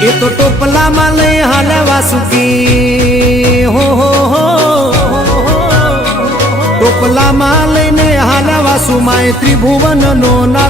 એ તો ટોપલામાં લઈ હાલે વાસુકી હો હો હો ટોપલામાં લઈને હાલે વાસુમાય ત્રિભુવનનો નાથ.